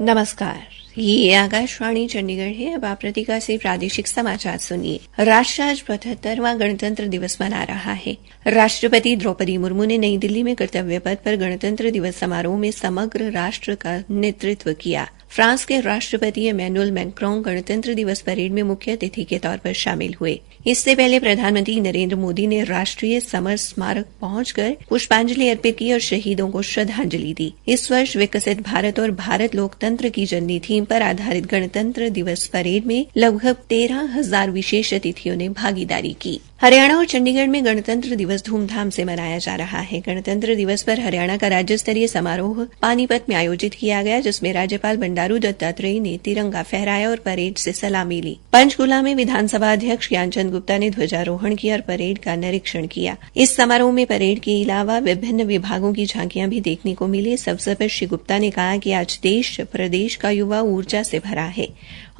नमस्कार, ये आकाशवाणी चंडीगढ़ है। अब आप प्रतिका से प्रादेशिक समाचार सुनिए। राष्ट्र आज 75वां गणतंत्र दिवस मना रहा है। राष्ट्रपति द्रौपदी मुर्मू ने नई दिल्ली में कर्तव्य पथ पर गणतंत्र दिवस समारोह में समग्र राष्ट्र का नेतृत्व किया। फ्रांस के राष्ट्रपति इमैनुअल मैक्रों गणतंत्र दिवस परेड में मुख्य अतिथि के तौर पर शामिल हुए। इससे पहले प्रधानमंत्री नरेंद्र मोदी ने राष्ट्रीय समर स्मारक पहुंचकर पुष्पांजलि अर्पित की और शहीदों को श्रद्धांजलि दी। इस वर्ष विकसित भारत और भारत लोकतंत्र की जननी थीम पर आधारित गणतंत्र दिवस परेड में लगभग 13,000 विशेष अतिथियों ने भागीदारी की। हरियाणा और चंडीगढ़ में गणतंत्र दिवस धूमधाम से मनाया जा रहा है। गणतंत्र दिवस पर हरियाणा का राज्य स्तरीय समारोह पानीपत में आयोजित किया गया, जिसमें राज्यपाल बंडारू दत्तात्रेय ने तिरंगा फहराया और परेड से सलामी ली। पंचकूला में विधानसभा अध्यक्ष ज्ञानचंद गुप्ता ने ध्वजारोहण किया और परेड का निरीक्षण किया। इस समारोह में परेड के अलावा विभिन्न विभागों की झांकियां भी देखने को मिली। इस अवसर पर श्री गुप्ता ने कहा कि आज देश प्रदेश का युवा ऊर्जा से भरा है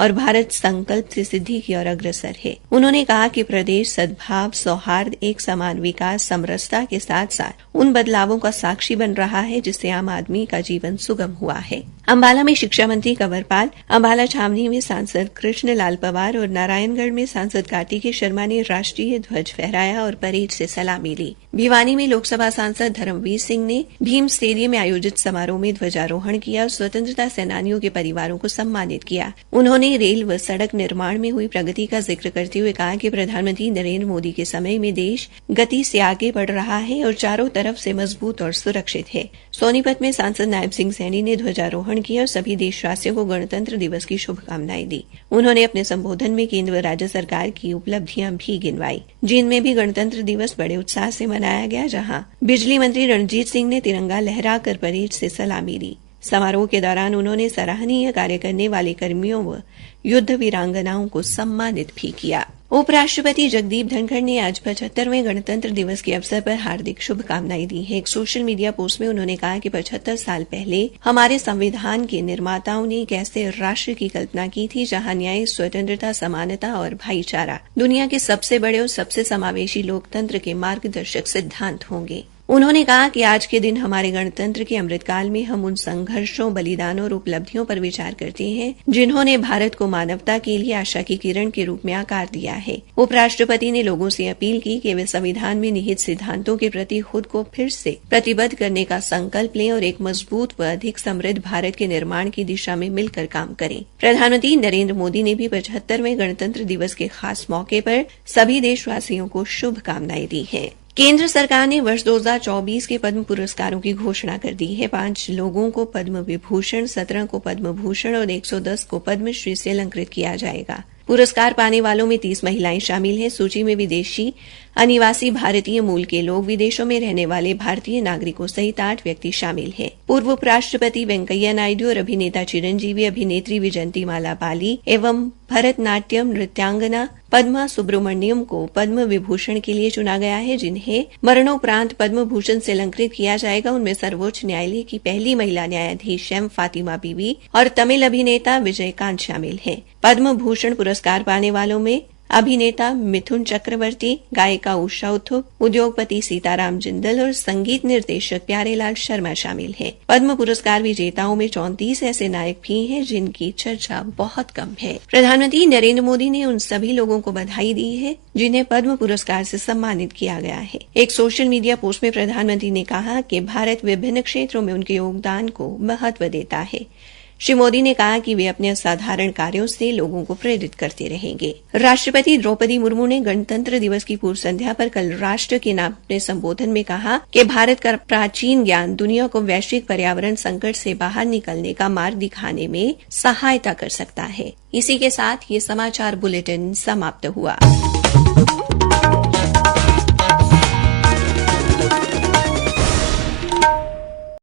और भारत संकल्प से सिद्धि की ओर अग्रसर है। उन्होंने कहा कि प्रदेश सद्भाव, सौहार्द, एक समान विकास, समरसता के साथ साथ उन बदलावों का साक्षी बन रहा है जिससे आम आदमी का जीवन सुगम हुआ है। अंबाला में शिक्षा मंत्री कंवरपाल, अंबाला छावनी में सांसद कृष्ण लाल पंवार और नारायणगढ़ में सांसद कार्तिकेय शर्मा ने राष्ट्रीय ध्वज फहराया और परेड से सलामी ली। भिवानी में लोकसभा सांसद धर्मवीर सिंह ने भीम स्टेडियम में आयोजित समारोह में ध्वजारोहण किया और स्वतंत्रता सेनानियों के परिवारों को सम्मानित किया। उन्होंने रेल व सड़क निर्माण में हुई प्रगति का जिक्र करते हुए कहा कि प्रधानमंत्री नरेंद्र मोदी के समय में देश गति से आगे बढ़ रहा है और चारों तरफ से मजबूत और सुरक्षित है। सोनीपत में सांसद नायब सिंह सैनी ने ध्वजारोहण किया और सभी देशवासियों को गणतंत्र दिवस की शुभकामनाएं दी। उन्होंने अपने संबोधन में केंद्र व राज्य सरकार की उपलब्धियां भी गिनवाई। जींद में भी गणतंत्र दिवस बड़े उत्साह से मनाया गया, जहां बिजली मंत्री रणजीत सिंह ने तिरंगा लहराकर परेड से सलामी ली। समारोह के दौरान उन्होंने सराहनीय कार्य करने वाले कर्मियों व युद्ध वीरांगनाओं को सम्मानित भी किया। उपराष्ट्रपति जगदीप धनखड़ ने आज 75वें गणतंत्र दिवस के अवसर पर हार्दिक शुभकामनाएं दी हैं। एक सोशल मीडिया पोस्ट में उन्होंने कहा कि 75 साल पहले हमारे संविधान के निर्माताओं ने एक ऐसे राष्ट्र की कल्पना की थी जहां न्याय, स्वतंत्रता, समानता और भाईचारा दुनिया के सबसे बड़े और सबसे समावेशी लोकतंत्र के मार्गदर्शक सिद्धांत होंगे। उन्होंने कहा कि आज के दिन हमारे गणतंत्र के अमृतकाल में हम उन संघर्षों, बलिदानों और उपलब्धियों पर विचार करते हैं जिन्होंने भारत को मानवता के लिए आशा की किरण के रूप में आकार दिया है। उपराष्ट्रपति ने लोगों से अपील की कि वे संविधान में निहित सिद्धांतों के प्रति खुद को फिर से प्रतिबद्ध करने का संकल्प लें और एक मजबूत व अधिक समृद्ध भारत के निर्माण की दिशा में मिलकर काम करें। प्रधानमंत्री नरेंद्र मोदी ने भी 75वें गणतंत्र दिवस के खास मौके पर सभी देशवासियों को शुभकामनाएं दी हैं। केंद्र सरकार ने वर्ष 2024 के पद्म पुरस्कारों की घोषणा कर दी है। 5 लोगों को पद्म विभूषण, 17 को पद्म भूषण और 110 को पद्मश्री से अलंकृत किया जाएगा। पुरस्कार पाने वालों में 30 महिलाएं शामिल हैं। सूची में विदेशी, अनिवासी भारतीय मूल के लोग, विदेशों में रहने वाले भारतीय नागरिकों सहित 8 व्यक्ति शामिल हैं। पूर्व उपराष्ट्रपति वेंकैया नायडू और अभिनेता चिरंजीवी, अभिनेत्री विजयंतीमाला बाली एवं भरतनाट्यम नृत्यांगना पद्मा सुब्रमण्यम को पद्म विभूषण के लिए चुना गया है, जिन्हें मरणोपरांत पद्म भूषण से अलंकृत किया जाएगा। उनमें सर्वोच्च न्यायालय की पहली महिला न्यायाधीश एम फातिमा बीवी और तमिल अभिनेता विजयकांत शामिल हैं। पद्म भूषण पुरस्कार पाने वालों में अभिनेता मिथुन चक्रवर्ती, गायिका उषा उत्थुप, उद्योगपति सीताराम जिंदल और संगीत निर्देशक प्यारेलाल शर्मा शामिल हैं। पद्म पुरस्कार विजेताओं में 34 ऐसे नायक भी हैं जिनकी चर्चा बहुत कम है। प्रधानमंत्री नरेंद्र मोदी ने उन सभी लोगों को बधाई दी है जिन्हें पद्म पुरस्कार से सम्मानित किया गया है। एक सोशल मीडिया पोस्ट में प्रधानमंत्री ने कहा कि भारत विभिन्न क्षेत्रों में उनके योगदान को महत्व देता है। श्री मोदी ने कहा कि वे अपने असाधारण कार्यों से लोगों को प्रेरित करते रहेंगे। राष्ट्रपति द्रौपदी मुर्मू ने गणतंत्र दिवस की पूर्व संध्या पर कल राष्ट्र के नाम अपने संबोधन में कहा कि भारत का प्राचीन ज्ञान दुनिया को वैश्विक पर्यावरण संकट से बाहर निकलने का मार्ग दिखाने में सहायता कर सकता है। इसी के साथ ये समाचार बुलेटिन समाप्त हुआ।